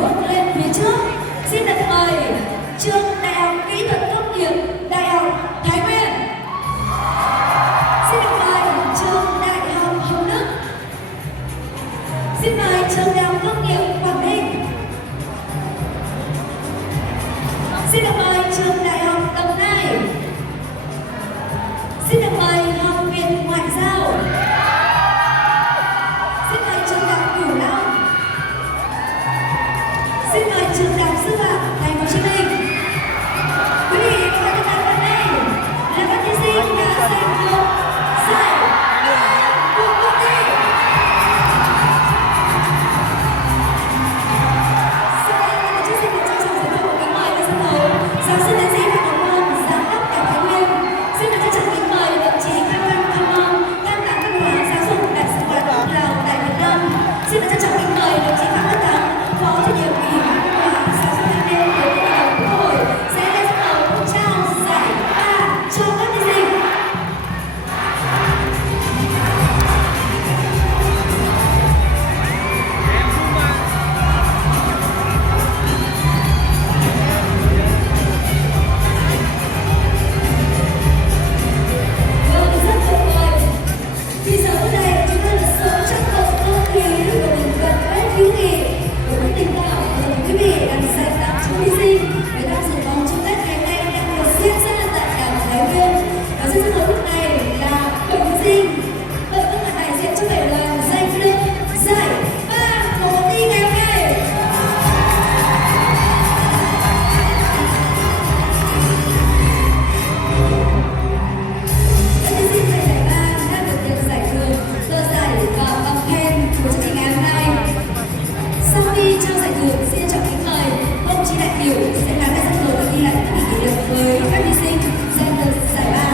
bước lên phía trước. Xin được mời trường Đại học Kỹ thuật Công nghiệp Đại học Thái Nguyên. Xin được mời trường Đại học Hồng Đức. Xin mời trường Đại học Công nghiệp Quảng Ninh. Xin được mời trường Đại học Đồng Nai. Xin được mời Học viện Ngoại giao. Xin mời trường Đại học Cửu Long. Xin mời trường Đại học Sư phạm Thành phố Hồ Chí Minh. Quý vị và các bạn, hôm nay là các thí sinh đã giành được giải của cuộc thi. Sau đây là các thí sinh được trao giải thưởng của kính mời lên sân khấu giáo sư tiến sĩ Phạm Ngọc Long, giám đốc Đại học Thái Nguyên. Xin được trân trọng kính mời đồng chí Phan Văn Kham Mong, tham tán văn hóa giáo dục đại sứ quán Lào tại Việt Nam. Xin được trân trọng kính mời đồng chí Phạm Tất Thắng, phó chủ nhiệm ủy ban văn hóa giáo dục thanh niên của Hội đồng Quốc hội sẽ lên sân khấu trao giải ba cho các thí sinh. Vâng, rất tuyệt vời. Vì giờ phút này chúng ta được sống trong bầu không khí của mình đoàn kết hữu nghị, của những tình cảm của quý vị đang dành tặng cho thí sinh để tham dự vòng chung kết ngày nay đang được diễn ra tại Đại học Thái Nguyên. Và trên sân khấu lúc này là 7 thí sinh, đội các bạn đại diện cho 7 đoàn giành được giải ba của cuộc thi ngày hôm nay. Các thí sinh giành giải ba đang được nhận giải thưởng, tờ giải và bằng khen của chương trình ngày hôm nay. Sau khi trao giải thưởng, xin trọng kính mời đồng chí đại biểu sẽ nắm lại sân khấu và ghi lại những kỷ niệm với các thí sinh giành được giải ba.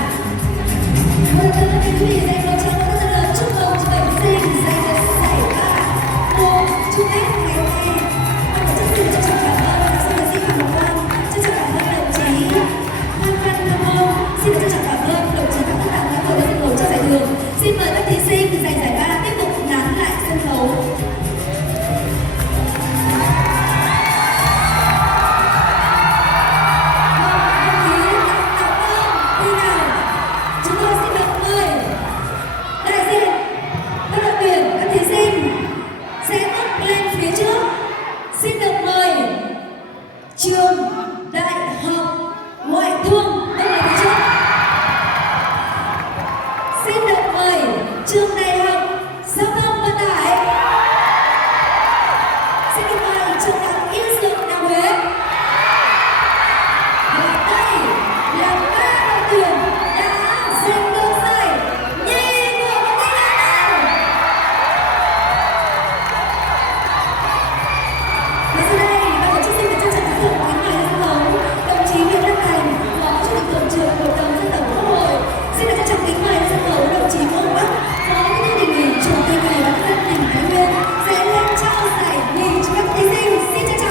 Một lần nữa, quý vị dành một tràng pháo tay lớn chúc mừng cho 7 thí sinh giành được giải ba của chung kết ngày hôm nay. Và một chân xin trân trọng cảm ơn giáo sư tiến sĩ Phạm Ngọc Long, trân trọng cảm ơn đồng chí Phan Văn Kham Mong, xin trân trọng cảm ơn đồng chí Phạm Tất Thắng đã ngồi lên sân khấu trao giải thưởng. Xin mời các thí sinh giành giải ba tiếp tục nán lại sân khấu. Chúng tôi xin được mời đại diện các đội tuyển, các thí sinh sẽ bước lên phía trước. Xin được mời trường Đại học Ngoại thương bước lên phía trước. Xin được mời trường Đại học Giao thông Vận tải. Xin được mời trường Đại học Y Dược Đại học Huế. Và đây là ba đội tuyển đã giành được giải nhì của cuộc thi lần này. Và sau đây ban tổ chức xin được trân trọng giới thiệu kính mời lên sân khấu đồng chí Nguyễn Văn Thành, phó chủ tịch thường trực Hội đồng Dân tộc Quốc hội. Xin được trân trọng kính mời lên sân khấu đồng chí Ngô Bắc, phó bí thư tỉnh ủy, chủ tịch Ủy ban nhân dân tỉnh Thái Nguyên sẽ lên trao giải nhì cho các thí sinh. Xin trân trọng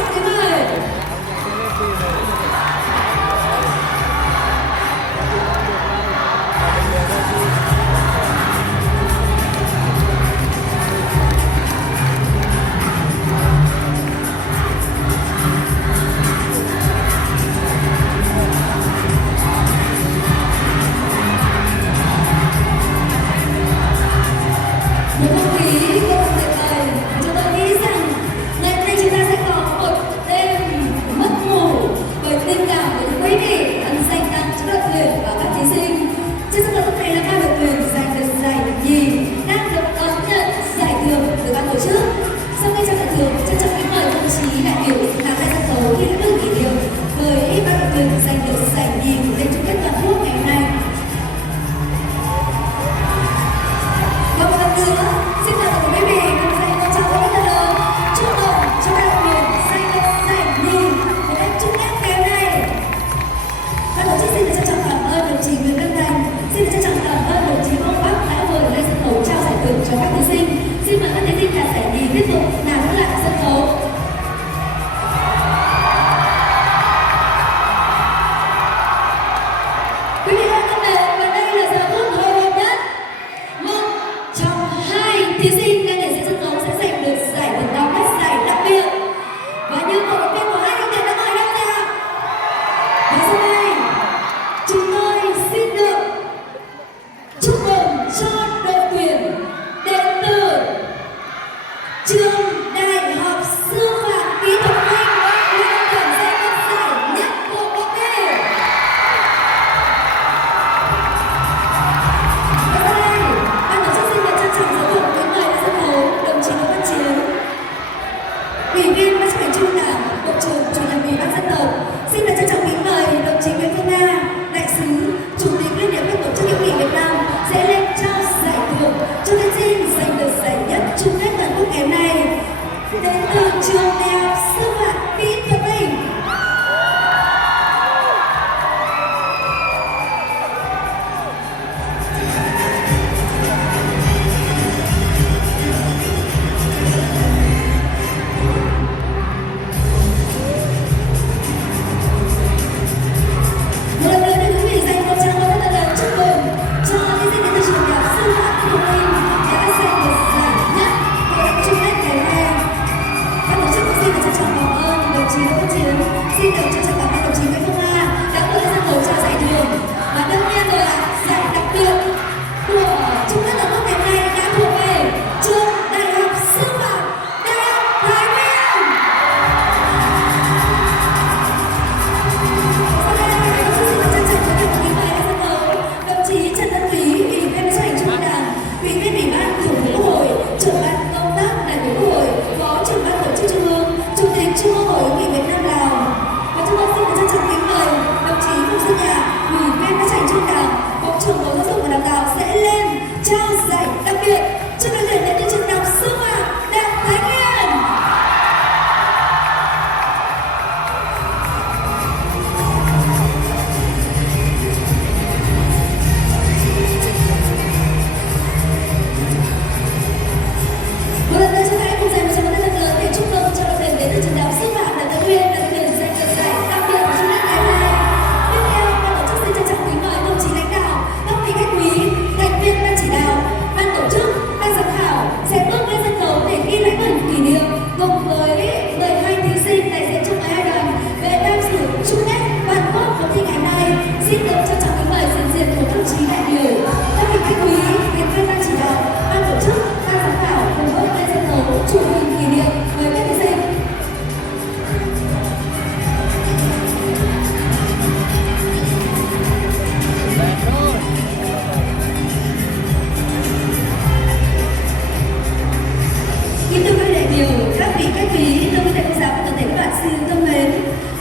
Ủy viên Ban chấp hành Trung ương Đảng, Bộ trưởng Chủ nhiệm Ủy ban Dân tộc. Xin được trân trọng kính mời đồng chí Nguyễn Phương Nga, đại sứ, chủ tịch Liên hiệp các tổ chức hữu nghị Việt Nam sẽ lên trao giải thưởng cho thí sinh giành được giải nhất chung kết toàn quốc ngày hôm nay đến từ trường Đại học Sư phạm Mỹ Thuật Bình. Xin được trân trọng cảm ơn đồng chí Nguyễn Phương Nga đã có sân khấu trao giải thưởng, và đương nhiên rồi ạ, giải đặc biệt của chung kết toàn quốc ngày hôm nay đã thuộc về trường Đại học Sư phạm Đại học Thái Nguyên. Sau đây xin được trân trọng giới thiệu quý mời lên sân khấu đồng chí Trần Văn Túy, Ủy viên Ban chấp hành Trung ương Đảng, Ủy viên Ủy ban Thường vụ Quốc hội, trưởng ban công tác đại biểu Quốc hội, Phó trưởng ban tổ chức Trung ương, Chủ tịch Trung ương Hội hữu nghị Việt Nam Lào. Chúng tôi xin được trân trọng kính mời đồng chí Phùng Xuân Nhạ, Ủy viên Ban chấp hành Trung ương Đảng, Bộ trưởng Bộ Giáo dục và Đào tạo sẽ lên trao giải đặc biệt cho đội tuyển đến từ trường Đại học Sư phạm Đại học Thái Nguyên. Một lần nữa chúng ta hãy cùng dành một tràng tay thật lớn để chúc mừng cho đội tuyển đến từ trường Đại học Sư phạm Đại học Thái Nguyên đạt được giành được giải đặc biệt của chung kết ngày hôm nay. Tiếp theo, ban tổ chức xin trân trọng kính mời đồng chí lãnh đạo, các vị khách quý, thành viên ban chỉ đạo, ban tổ chức, ban giám khảo sẽ bước lên sân khấu để ghi lại bản kỷ niệm cùng với 12 thí sinh đại diện cho 12 đoàn về tham dự chung kết toàn quốc cuộc thi ngày hôm nay. Xin được trân trọng kính mời diện diện của các đồng chí đại biểu, các vị khách quý, thành viên ban chỉ đạo, ban tổ chức, ban giám khảo cùng bước lên sân khấu chụp hình kỷ niệm với các thí sinh. Kính thưa quý đại biểu, các vị khách quý, thưa quý thầy cô giáo và toàn thể các bạn sư thân mến,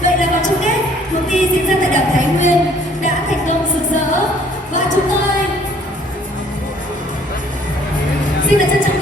vậy là vòng chung kết cuộc thi diễn ra tại Đại học Thái Nguyên đã thành công rực rỡ, và chúng tôi xin được trân trọng